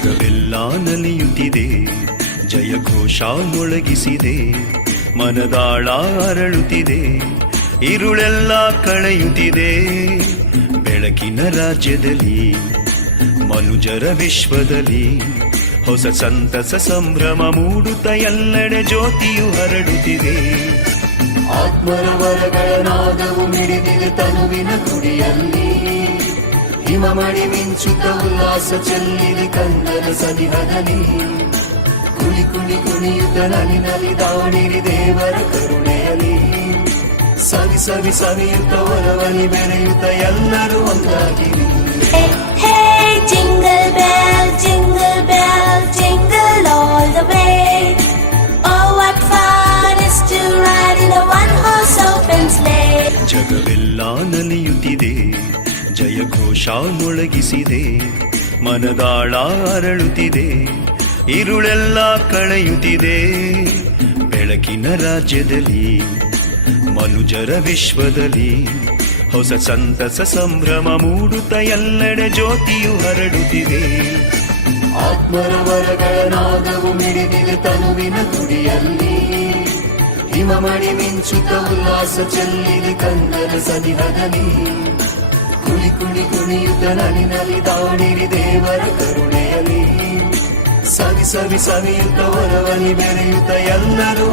ಜಗವೆಲ್ಲ ನಲಿಯುತ್ತಿದೆ, ಜಯಘೋಷ ಮೊಳಗಿಸಿದೆ, ಮನದಾಳ ಅರಳುತ್ತಿದೆ, ಇರುಳೆಲ್ಲ ಕಳೆಯುತ್ತಿದೆ. ಬೆಳಕಿನ ರಾಜ್ಯದಲ್ಲಿ, ಮನುಜರ ವಿಶ್ವದಲ್ಲಿ ಹೊಸ ಸಂತಸ ಸಂಭ್ರಮ ಮೂಡುತ್ತ ಎಲ್ಲೆಡೆ ಜ್ಯೋತಿಯು ಹರಡುತ್ತಿದೆ. ಆತ್ಮರ ವರಗಳ ನಾದವು ಮಿಡಿದಿದೆ ತನುವಿನ ಗುಡಿಯಲ್ಲಿ, ಹಿಮಮಣಿ ಮಿಂಚುತ್ತ ಉಲ್ಲಾಸ ಚೆಲ್ಲಿದೆ ಕಂದನ ಸನಿಹದಲ್ಲಿ. ಕುಣಿ ಕುಣಿ ಕುಣಿಯುತ್ತ ನಲಿ ನಲಿ ದಾಣಿರಿ ದೇವರ ಕರುಣೆಯಲ್ಲಿ, ಸವಿ ಸವಿ ಸವಿಯುತ್ತ ಒಲವಲಿ ಬೆರೆಯುತ್ತ ಎಲ್ಲರೂ ಒಂದಾಗಿರಿ. Jingle bell, jingle all the way. Oh, what fun is to ride in a one-horse open sleigh. ಜಗವೆಲ್ಲ ನಲಿಯುತ್ತಿದೆ, ಜಯಘೋಷ ಮೊಳಗಿಸಿದೆ, ಮನದಾಳ ಅರಳುತ್ತಿದೆ, ಇರುಳೆಲ್ಲ ಕಳೆಯುತ್ತಿದೆ. ಬೆಳಕಿನ ರಾಜ್ಯದಲ್ಲಿ, ಮನುಜರ ವಿಶ್ವದಲ್ಲಿ ಹೊಸ ಸಂತಸ ಸಂಭ್ರಮ ಮೂಡುತ್ತ ಎಲ್ಲೆಡೆ ಜ್ಯೋತಿಯು ಹರಡುತ್ತಿದೆ. ಆತ್ಮರ ವರಗಳ ನಾದವು ಮಿಡಿದಿದೆ ತನುವಿನ ಗುಡಿಯಲ್ಲಿ, ಹಿಮಮಣಿ ಮಿಂಚುತ್ತ ಉಲ್ಲಾಸ ಚೆಲ್ಲಿದೆ ಕಂದನ ಸನಿಹದಲ್ಲಿ. ಕುಣಿ ಕುಣಿ ಕುಣಿಯುತ್ತ ನಲಿ ನಲಿ ದಾಣಿರಿ ದೇವರ ಕರುಣೆಯಲ್ಲಿ, ಸವಿ ಸವಿ ಸವಿಯುತ್ತ ಒಲವಲಿ ಬೆರೆಯುತ್ತ ಎಲ್ಲರೂ